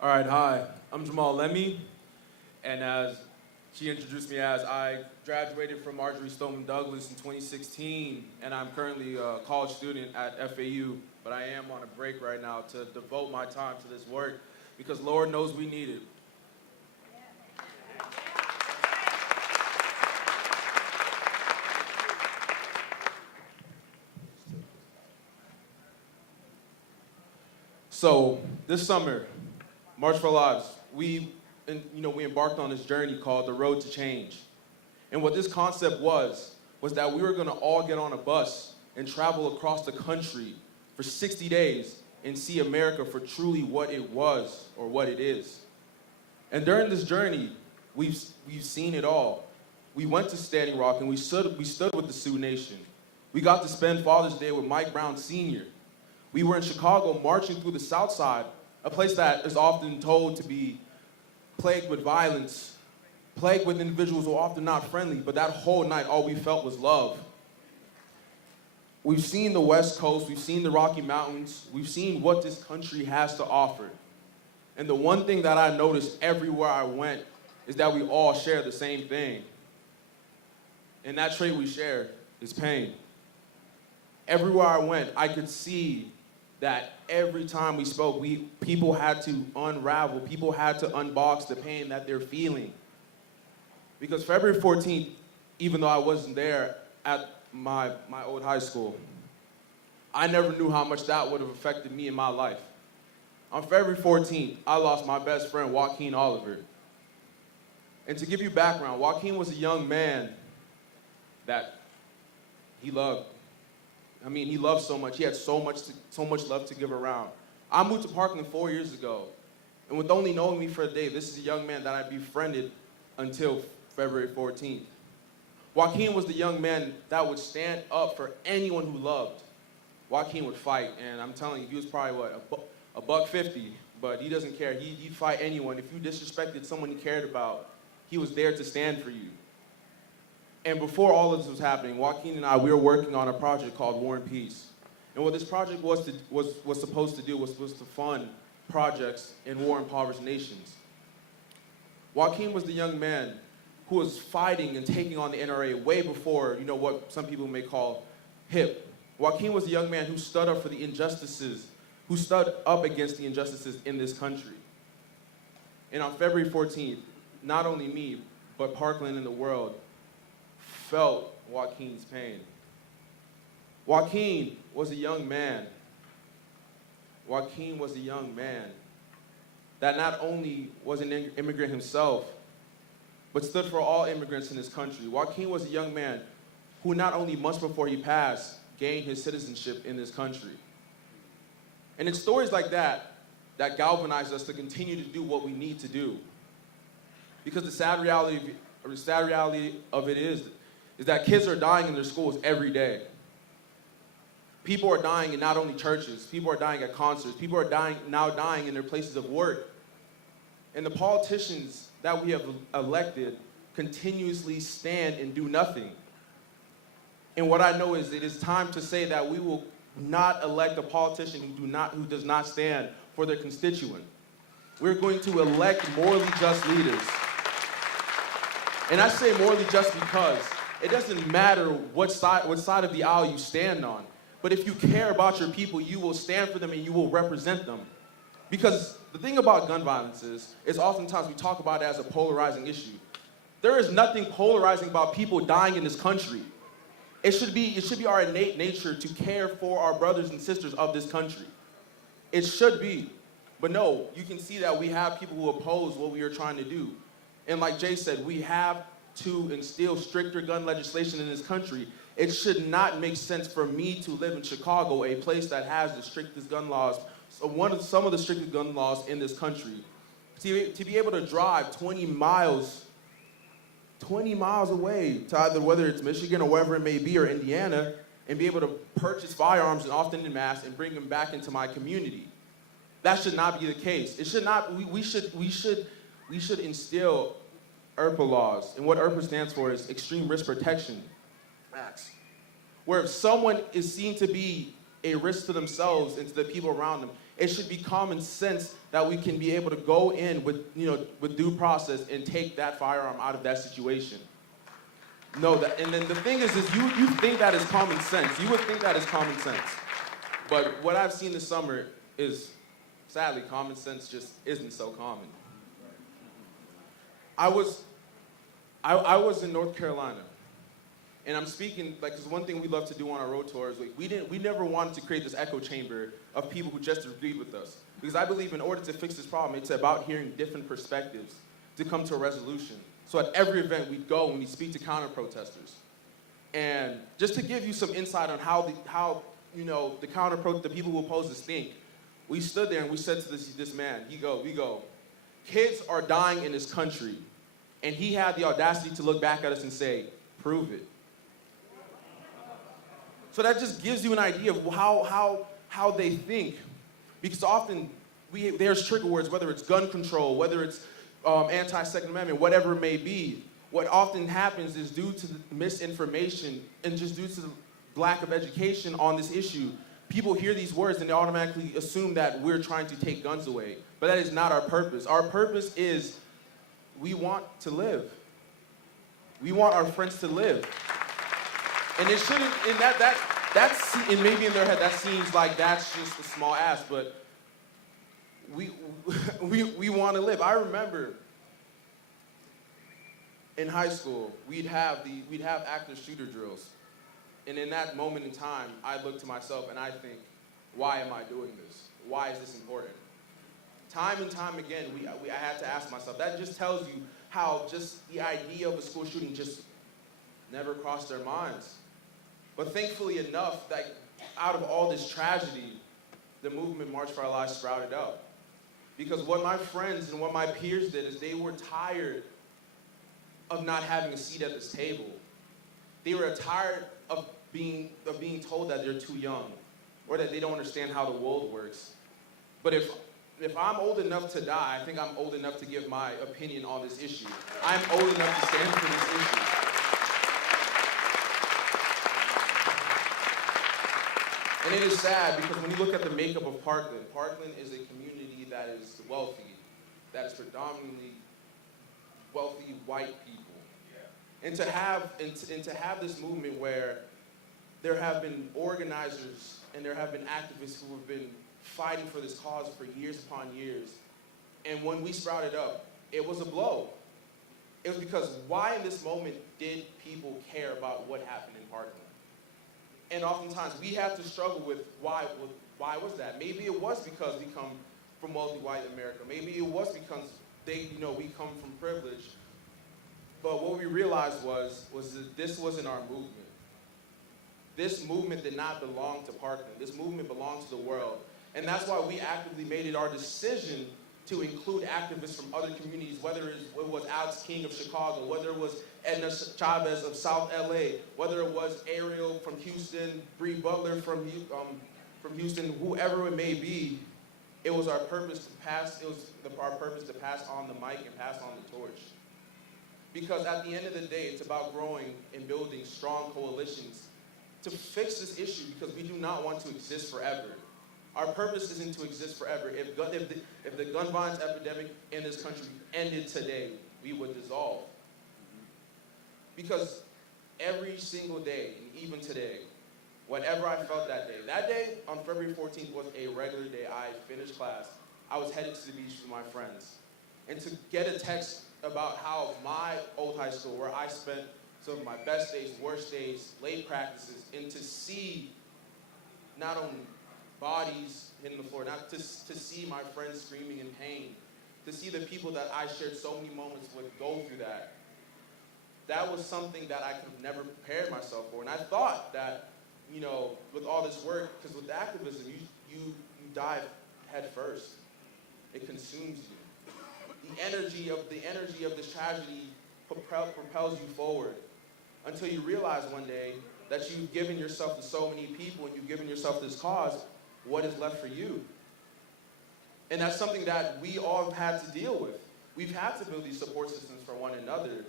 All right, hi. I'm Jammal Lemy, and as she introduced me as, I graduated from Marjorie Stoneman Douglas in 2016, and I'm currently a college student at FAU, but I am on a break right now to devote my time to this work because Lord knows we need it. So this summer, March for Lives, we embarked on this journey called the Road to Change. And what this concept was that we were gonna all get on a bus and travel across the country for 60 days and see America for truly what it was or what it is. And during this journey, we've seen it all. We went to Standing Rock and we stood with the Sioux Nation. We got to spend Father's Day with Mike Brown Sr. We were in Chicago marching through the South Side, a place that is often told to be plagued with violence, plagued with individuals who are often not friendly, but that whole night, all we felt was love. We've seen the West Coast, we've seen the Rocky Mountains, we've seen what this country has to offer. And the one thing that I noticed everywhere I went is that we all share the same thing. And that trait we share is pain. Everywhere I went, I could see that every time we spoke, people had to unravel, people had to unbox the pain that they're feeling. Because February 14th, even though I wasn't there at my old high school, I never knew how much that would have affected me in my life. On February 14th, I lost my best friend, Joaquin Oliver. And to give you background, Joaquin was a young man that he loved. He loved so much. He had so much love to give around. I moved to Parkland 4 years ago. And with only knowing me for a day, this is a young man that I befriended until February 14th. Joaquin was the young man that would stand up for anyone who loved. Joaquin would fight, and I'm telling you, he was probably, a $150, but he doesn't care. He'd fight anyone. If you disrespected someone he cared about, he was there to stand for you. And before all of this was happening, Joaquin and I, we were working on a project called War and Peace. And what this project was supposed to do was to fund projects in war-impoverished nations. Joaquin was the young man who was fighting and taking on the NRA way before, what some people may call hip. Joaquin was the young man who stood up for the injustices, who stood up against the injustices in this country. And on February 14th, not only me, but Parkland and the world felt Joaquin's pain. Joaquin was a young man. Joaquin was a young man that not only was an immigrant himself, but stood for all immigrants in this country. Joaquin was a young man who not only months before he passed, gained his citizenship in this country. And it's stories like that that galvanize us to continue to do what we need to do. Because the sad reality of it is that kids are dying in their schools every day. People are dying in not only churches, people are dying at concerts, people are now dying in their places of work. And the politicians that we have elected continuously stand and do nothing. And what I know is it is time to say that we will not elect a politician who does not stand for their constituent. We're going to elect morally just leaders. And I say morally just because it doesn't matter what side of the aisle you stand on. But if you care about your people, you will stand for them and you will represent them. Because the thing about gun violence is oftentimes we talk about it as a polarizing issue. There is nothing polarizing about people dying in this country. It should be our innate nature to care for our brothers and sisters of this country. It should be. But no, you can see that we have people who oppose what we are trying to do. And like Jay said, we have to instill stricter gun legislation in this country. It should not make sense for me to live in Chicago, a place that has the strictest gun laws, some of the strictest gun laws in this country. To be able to drive 20 miles away to either whether it's Michigan or wherever it may be, or Indiana, and be able to purchase firearms, and often in mass, and bring them back into my community. That should not be the case. It should not. We should instill ERPA laws, and what ERPA stands for is Extreme Risk Protection Acts, where if someone is seen to be a risk to themselves and to the people around them. It should be common sense that we can be able to go in with, with due process and take that firearm out of that situation. No, and then the thing is you think that is common sense. You would think that is common sense. But what I've seen this summer is, sadly, common sense just isn't so common. I was in North Carolina, and I'm speaking, because one thing we love to do on our road tours, we never wanted to create this echo chamber of people who just agreed with us. Because I believe in order to fix this problem, it's about hearing different perspectives to come to a resolution. So at every event, we'd go and we'd speak to counter-protesters. And just to give you some insight on how the people who oppose us think, we stood there and we said to this man, we go, kids are dying in this country. And he had the audacity to look back at us and say, prove it. So that just gives you an idea of how they think. Because often there's trigger words, whether it's gun control, whether it's anti-Second Amendment, whatever it may be. What often happens is due to the misinformation and just due to the lack of education on this issue, people hear these words and they automatically assume that we're trying to take guns away. But that is not our purpose. Our purpose is we want to live. We want our friends to live. And it shouldn't, and maybe in their head that seems like that's just a small ask, but we want to live. I remember in high school, we'd have active shooter drills. And in that moment in time, I look to myself and I think, why am I doing this? Why is this important? Time and time again, I had to ask myself. That just tells you how just the idea of a school shooting just never crossed their minds. But thankfully enough, that out of all this tragedy, the movement March for Our Lives sprouted up. Because what my friends and what my peers did is they were tired of not having a seat at this table. They were tired of being told that they're too young or that they don't understand how the world works. But if I'm old enough to die, I think I'm old enough to give my opinion on this issue. I'm old enough to stand for this issue. And it is sad because when you look at the makeup of Parkland, Parkland is a community that is wealthy, that is predominantly wealthy white people. And to have this movement where there have been organizers and there have been activists who have been fighting for this cause for years upon years. And when we sprouted up, it was a blow. It was because why in this moment did people care about what happened in Parkland? And oftentimes we have to struggle with why was that? Maybe it was because we come from wealthy white America. Maybe it was because we come from privilege. But what we realized was that this wasn't our movement. This movement did not belong to Parkland. This movement belonged to the world. And that's why we actively made it our decision to include activists from other communities, whether it was Alex King of Chicago, whether it was Edna Chavez of South LA, whether it was Ariel from Houston, Bree Butler from Houston, whoever it may be. It was our purpose to pass on the mic and pass on the torch. Because at the end of the day, it's about growing and building strong coalitions to fix this issue, because we do not want to exist forever. Our purpose isn't to exist forever. If the gun violence epidemic in this country ended today, we would dissolve. Because every single day, and even today, whatever I felt that day on February 14th was a regular day. I finished class. I was headed to the beach with my friends. And to get a text about how my old high school, where I spent some of my best days, worst days, late practices, and to see not only bodies hitting the floor, not to see my friends screaming in pain, to see the people that I shared so many moments with go through that. That was something that I could have never prepared myself for. And I thought that, with all this work, because with activism, you dive head first. It consumes you. The energy of this tragedy propels you forward until you realize one day that you've given yourself to so many people and you've given yourself this cause. What is left for you? And that's something that we all have had to deal with. We've had to build these support systems for one another.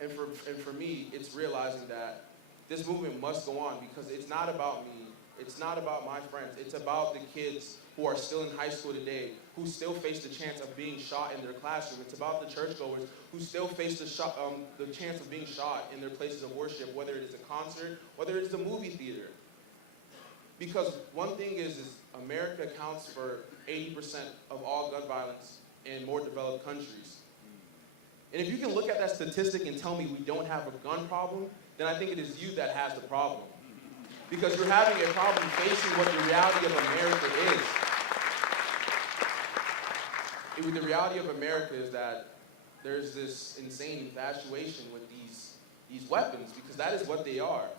And for me, it's realizing that this movement must go on, because it's not about me, It's not about my friends. It's about the kids who are still in high school today, who still face the chance of being shot in their classroom. It's about the churchgoers who still face the chance of being shot in their places of worship, whether it is a concert, whether it is a movie theater. Because one thing is America accounts for 80% of all gun violence in more developed countries. And if you can look at that statistic and tell me we don't have a gun problem, then I think it is you that has the problem. Because you're having a problem facing what the reality of America is. The reality of America is that there's this insane infatuation with these weapons, because that is what they are.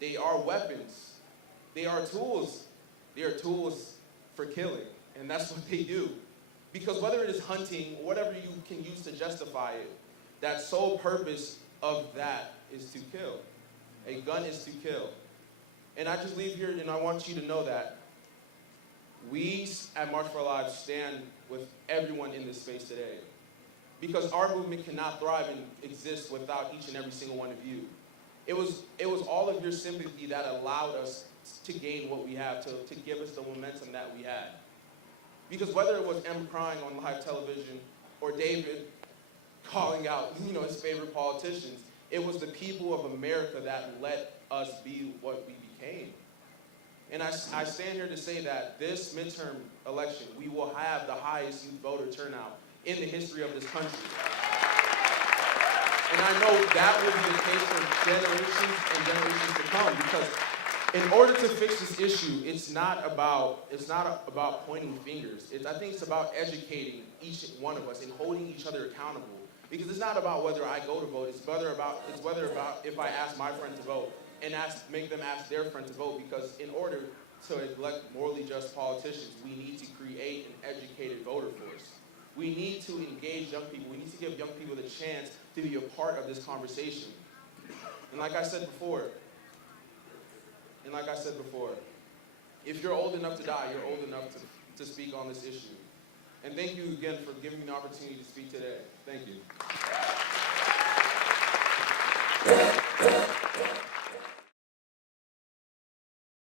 They are weapons. They are tools. They are tools for killing, and that's what they do. Because whether it is hunting, or whatever you can use to justify it, that sole purpose of that is to kill. A gun is to kill. And I just leave here and I want you to know that we at March for Our Lives stand with everyone in this space today. Because our movement cannot thrive and exist without each and every single one of you. It was all of your sympathy that allowed us to gain what we have, to give us the momentum that we had. Because whether it was Em crying on live television or David calling out, his favorite politicians, it was the people of America that let us be what we became. And I stand here to say that this midterm election, we will have the highest youth voter turnout in the history of this country. And I know that will be the case for generations and generations to come, because in order to fix this issue, it's not about pointing fingers. I think it's about educating each one of us and holding each other accountable. Because it's not about whether I go to vote, it's whether about if I ask my friend to vote and make them ask their friend to vote. Because in order to elect morally just politicians, we need to create an educated voter force. We need to engage young people. We need to give young people the chance to be a part of this conversation. And like I said before, if you're old enough to die, you're old enough to speak on this issue. And thank you again for giving me the opportunity to speak today. Thank you.